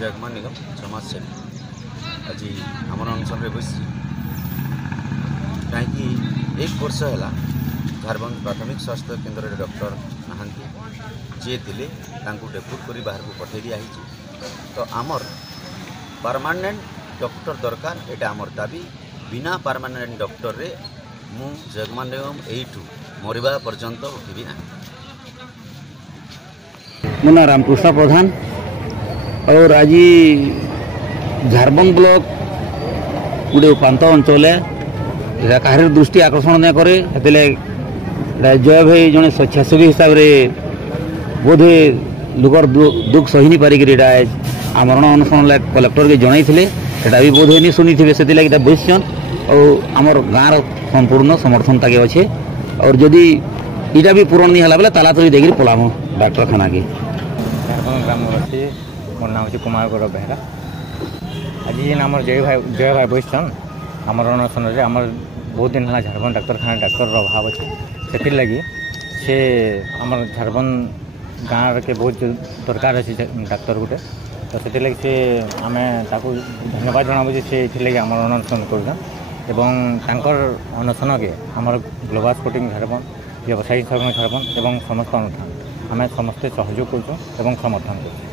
जगमान निगम समाज सेवी आज आम अनशन बस कहीं 1 वर्ष है झारबंद प्राथमिक स्वास्थ्य केन्द्र डॉक्टर नहांती जे थे डेपुट कर बाहर को पठे दिया तो आमर परमानेंट डॉक्टर दरकार एटा आमर दाबी बिना परमानेंट डॉक्टर रे मु जगमान निगम यू मरवा पर्यंत उठबी ना। मो ना रामकृष्ण प्रधान और आज झारबंद ब्लॉक गोटे उपात अंचल कहार दृष्टि आकर्षण नहीं करे जय भाई जड़े स्वेच्छासेवी हिसाब से बोधे लोकर दुख सही नहीं पारिक आमरण अनशन कलेक्टर के जनई थे भी बोधे नहीं शुणी थे से बसन और आमर गाँव संपूर्ण समर्थन ताके अच्छे और जदि इटा भी पूरण नहीं है बोले ताला तरी देखिए पलाम डाक्तरखाना के। ग्रामवासी मोर नाम हूँ कुमार गौरव बेहरा। आज आम जय भाई बसन आमर अनशन आमर बहुत दिन है झारबंद डाक्तरखाना डाक्तर अभाव अच्छे से लगी से आमर झारबंद गाँव के बहुत दरकार अच्छे डाक्तर गोटे तो से लगी से आम धन्यवाद जनाबू से ये आम अनशन कर अनशन के आमर ग्लोबल स्पोर्टिंग झारबंद व्यवसायी संघ झारबंद और समस्त अनुष्ठान आम समस्ते सहयोग कर समर्थन कर।